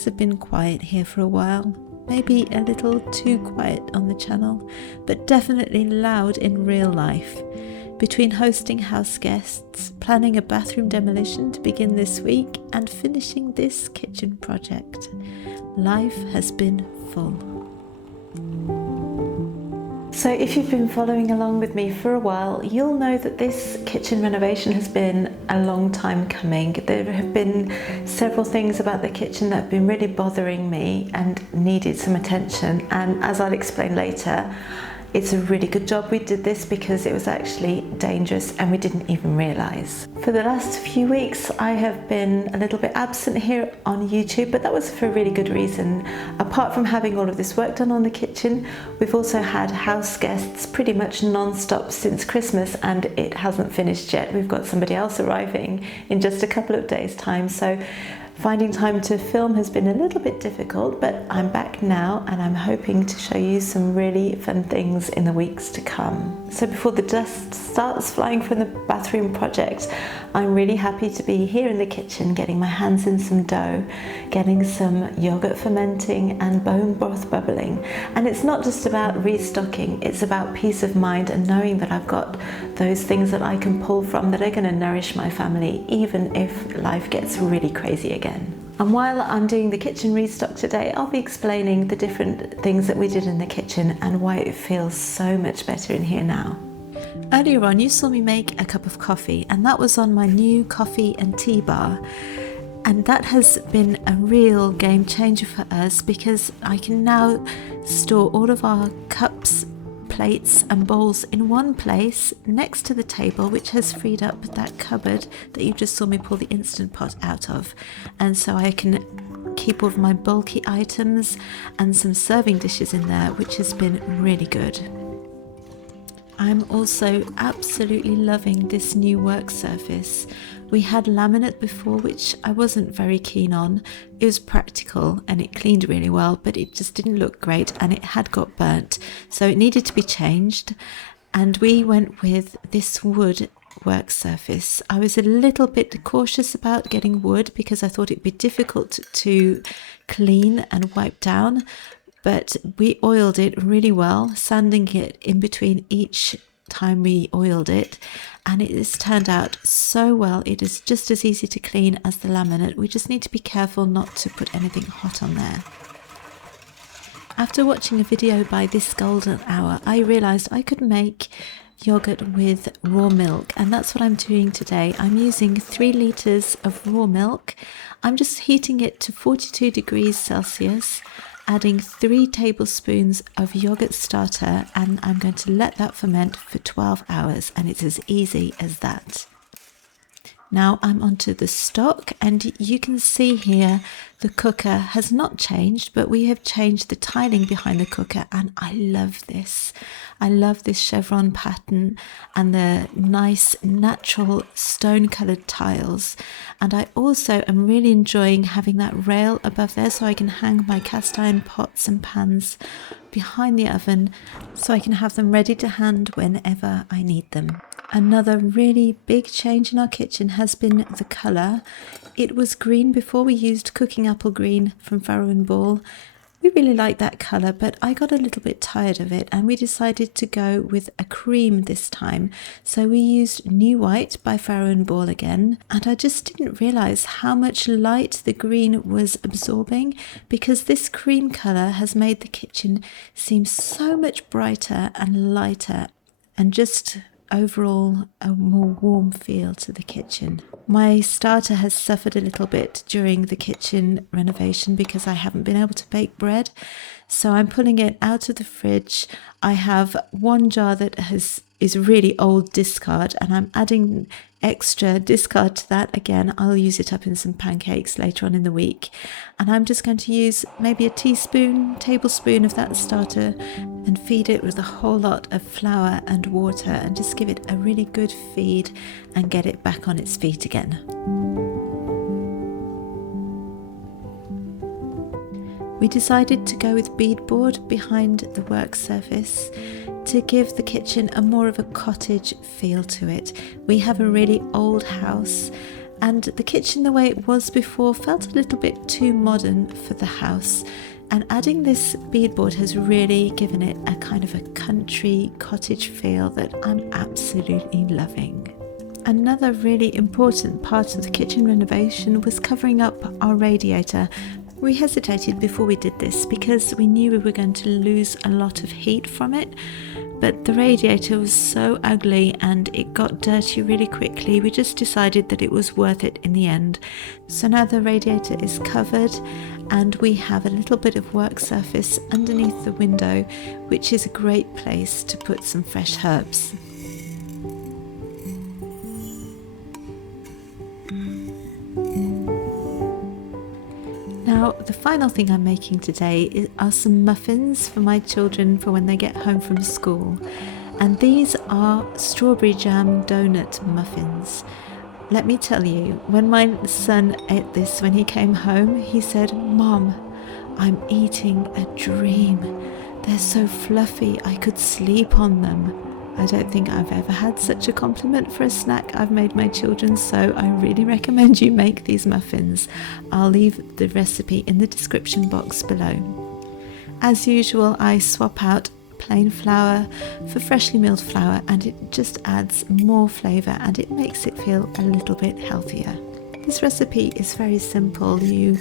things have been quiet here for a while. Maybe a little too quiet on the channel, but definitely loud in real life. Between hosting house guests, planning a bathroom demolition to begin this week, and finishing this kitchen project, life has been full. So if you've been following along with me for a while, you'll know that this kitchen renovation has been a long time coming. There have been several things about the kitchen that have been really bothering me and needed some attention, and as I'll explain later, it's a really good job we did this because it was actually dangerous and we didn't even realise. For the last few weeks I have been a little bit absent here on YouTube, but that was for a really good reason. Apart from having all of this work done on the kitchen, we've also had house guests pretty much non-stop since Christmas, and it hasn't finished yet. We've got somebody else arriving in just a couple of days' time, so finding time to film has been a little bit difficult, but I'm back now and I'm hoping to show you some really fun things in the weeks to come. So before the dust starts flying from the bathroom project, I'm really happy to be here in the kitchen getting my hands in some dough, getting some yogurt fermenting and bone broth bubbling. And it's not just about restocking, it's about peace of mind and knowing that I've got those things that I can pull from that are going to nourish my family even if life gets really crazy again. And while I'm doing the kitchen restock today, I'll be explaining the different things that we did in the kitchen and why it feels so much better in here now. Earlier on, you saw me make a cup of coffee, and that was on my new coffee and tea bar. And that has been a real game changer for us because I can now store all of our cups, plates and bowls in one place next to the table, which has freed up that cupboard that you just saw me pull the Instant Pot out of. And so I can keep all of my bulky items and some serving dishes in there, which has been really good. I'm also absolutely loving this new work surface. We had laminate before, which I wasn't very keen on. It was practical and it cleaned really well, but it just didn't look great and it had got burnt, so it needed to be changed. And we went with this wood work surface. I was a little bit cautious about getting wood because I thought it'd be difficult to clean and wipe down, but we oiled it really well, sanding it in between each time we oiled it, and it has turned out so well. It is just as easy to clean as the laminate. We just need to be careful not to put anything hot on there. After watching a video by This Golden Hour, I realised I could make yogurt with raw milk, and that's what I'm doing today. I'm using 3 litres of raw milk. I'm just heating it to 42 degrees Celsius, adding 3 tablespoons of yogurt starter, and I'm going to let that ferment for 12 hours, and it's as easy as that. Now I'm onto the stock, and you can see here the cooker has not changed, but we have changed the tiling behind the cooker, and I love this. I love this chevron pattern and the nice natural stone coloured tiles, and I also am really enjoying having that rail above there so I can hang my cast iron pots and pans behind the oven so I can have them ready to hand whenever I need them. Another really big change in our kitchen has been the colour. It was green before. We used cooking apple green from Farrow & Ball. We really like that colour, but I got a little bit tired of it and we decided to go with a cream this time. So we used New White by Farrow & Ball again, and I just didn't realise how much light the green was absorbing because this cream colour has made the kitchen seem so much brighter and lighter and just overall a more warm feel to the kitchen. My starter has suffered a little bit during the kitchen renovation because I haven't been able to bake bread, so I'm pulling it out of the fridge. I have one jar that is really old discard, and I'm adding extra discard to that. Again, I'll use it up in some pancakes later on in the week, and I'm just going to use maybe a tablespoon of that starter and feed it with a whole lot of flour and water and just give it a really good feed and get it back on its feet again. We decided to go with beadboard behind the work surface to give the kitchen a more of a cottage feel to it. We have a really old house And the kitchen, the way it was before, felt a little bit too modern for the house. And adding this beadboard has really given it a kind of a country cottage feel that I'm absolutely loving. Another really important part of the kitchen renovation was covering up our radiator. We hesitated before we did this because we knew we were going to lose a lot of heat from it, but the radiator was so ugly and it got dirty really quickly. We just decided that it was worth it in the end. So now the radiator is covered and we have a little bit of work surface underneath the window, which is a great place to put some fresh herbs. Now, the final thing I'm making today are some muffins for my children for when they get home from school. And these are strawberry jam donut muffins. Let me tell you, when my son ate this when he came home, he said, "Mom, I'm eating a dream. They're so fluffy, I could sleep on them." I don't think I've ever had such a compliment for a snack I've made my children, so I really recommend you make these muffins. I'll leave the recipe in the description box below. As usual, I swap out plain flour for freshly milled flour, and it just adds more flavour and it makes it feel a little bit healthier. This recipe is very simple. You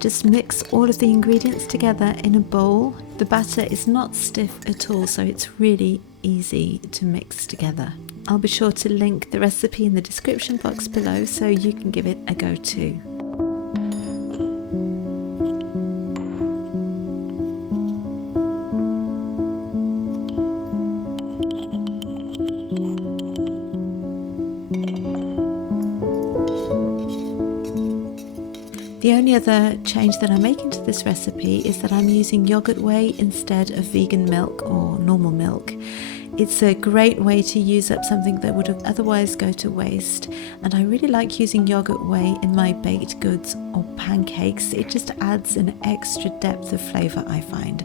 just mix all of the ingredients together in a bowl. The batter is not stiff at all, so it's really easy to mix together. I'll be sure to link the recipe in the description box below so you can give it a go too. The only other change that I'm making to this recipe is that I'm using yogurt whey instead of vegan milk or normal milk. It's a great way to use up something that would otherwise go to waste, and I really like using yogurt whey in my baked goods or pancakes. It just adds an extra depth of flavour, I find.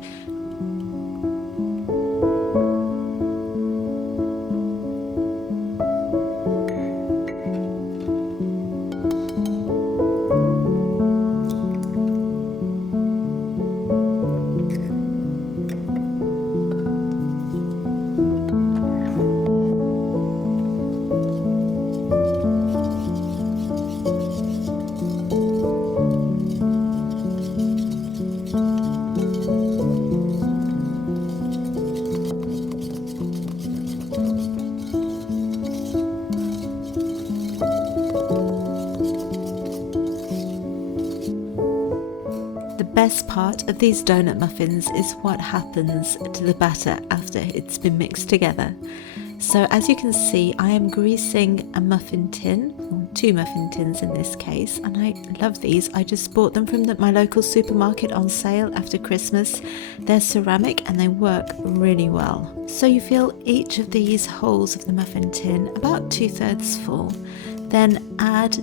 The best part of these donut muffins is what happens to the batter after it's been mixed together. So as you can see, I am greasing a muffin tin, or 2 muffin tins in this case, and I love these. I just bought them from my local supermarket on sale after Christmas. They're ceramic and they work really well. So you fill each of these holes of the muffin tin about 2/3 full, then add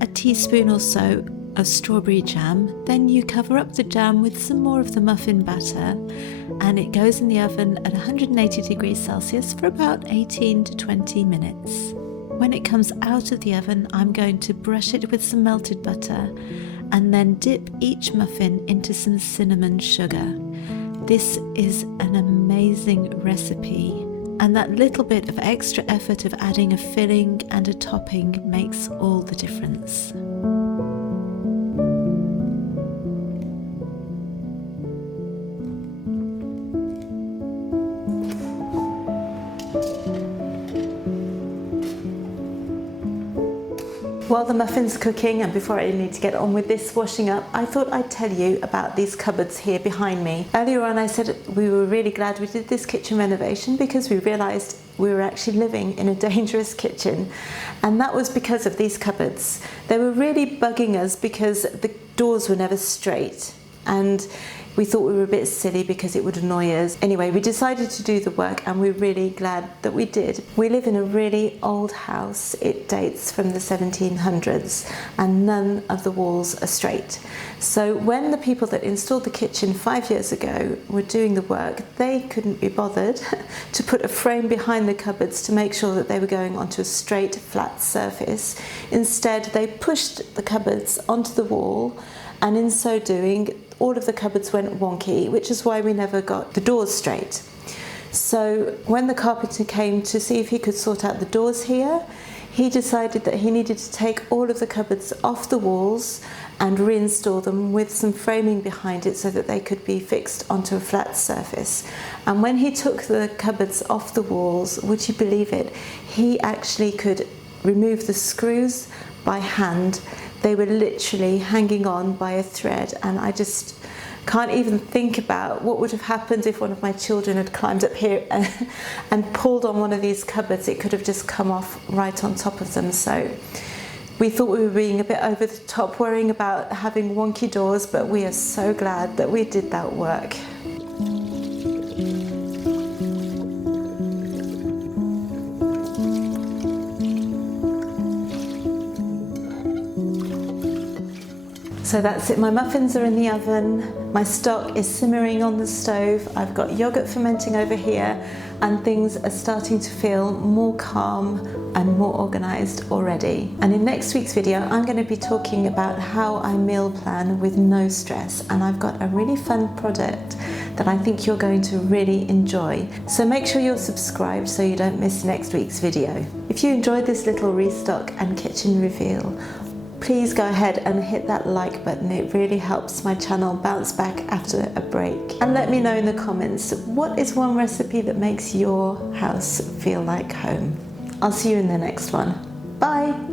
a teaspoon or so of strawberry jam, then you cover up the jam with some more of the muffin batter, and it goes in the oven at 180 degrees Celsius for about 18 to 20 minutes. When it comes out of the oven, I'm going to brush it with some melted butter and then dip each muffin into some cinnamon sugar. This is an amazing recipe, and that little bit of extra effort of adding a filling and a topping makes all the difference. While the muffin's cooking, and before I need to get on with this washing up, I thought I'd tell you about these cupboards here behind me. Earlier on I said we were really glad we did this kitchen renovation because we realised we were actually living in a dangerous kitchen, and that was because of these cupboards. They were really bugging us because the doors were never straight, and we thought we were a bit silly because it would annoy us. Anyway, we decided to do the work and we're really glad that we did. We live in a really old house. It dates from the 1700s and none of the walls are straight. So when the people that installed the kitchen 5 years ago were doing the work, they couldn't be bothered to put a frame behind the cupboards to make sure that they were going onto a straight, flat surface. Instead, they pushed the cupboards onto the wall, and in so doing, all of the cupboards went wonky, which is why we never got the doors straight. So when the carpenter came to see if he could sort out the doors here, he decided that he needed to take all of the cupboards off the walls and reinstall them with some framing behind it so that they could be fixed onto a flat surface. And when he took the cupboards off the walls, would you believe it, he actually could remove the screws by hand. They were literally hanging on by a thread, and I just can't even think about what would have happened if one of my children had climbed up here and pulled on one of these cupboards. It could have just come off right on top of them. So we thought we were being a bit over the top, worrying about having wonky doors, but we are so glad that we did that work. So that's it, my muffins are in the oven, my stock is simmering on the stove, I've got yogurt fermenting over here, and things are starting to feel more calm and more organised already. And in next week's video, I'm going to be talking about how I meal plan with no stress, and I've got a really fun project that I think you're going to really enjoy. So make sure you're subscribed so you don't miss next week's video. If you enjoyed this little restock and kitchen reveal, please go ahead and hit that like button. It really helps my channel bounce back after a break. And let me know in the comments, what is one recipe that makes your house feel like home? I'll see you in the next one. Bye!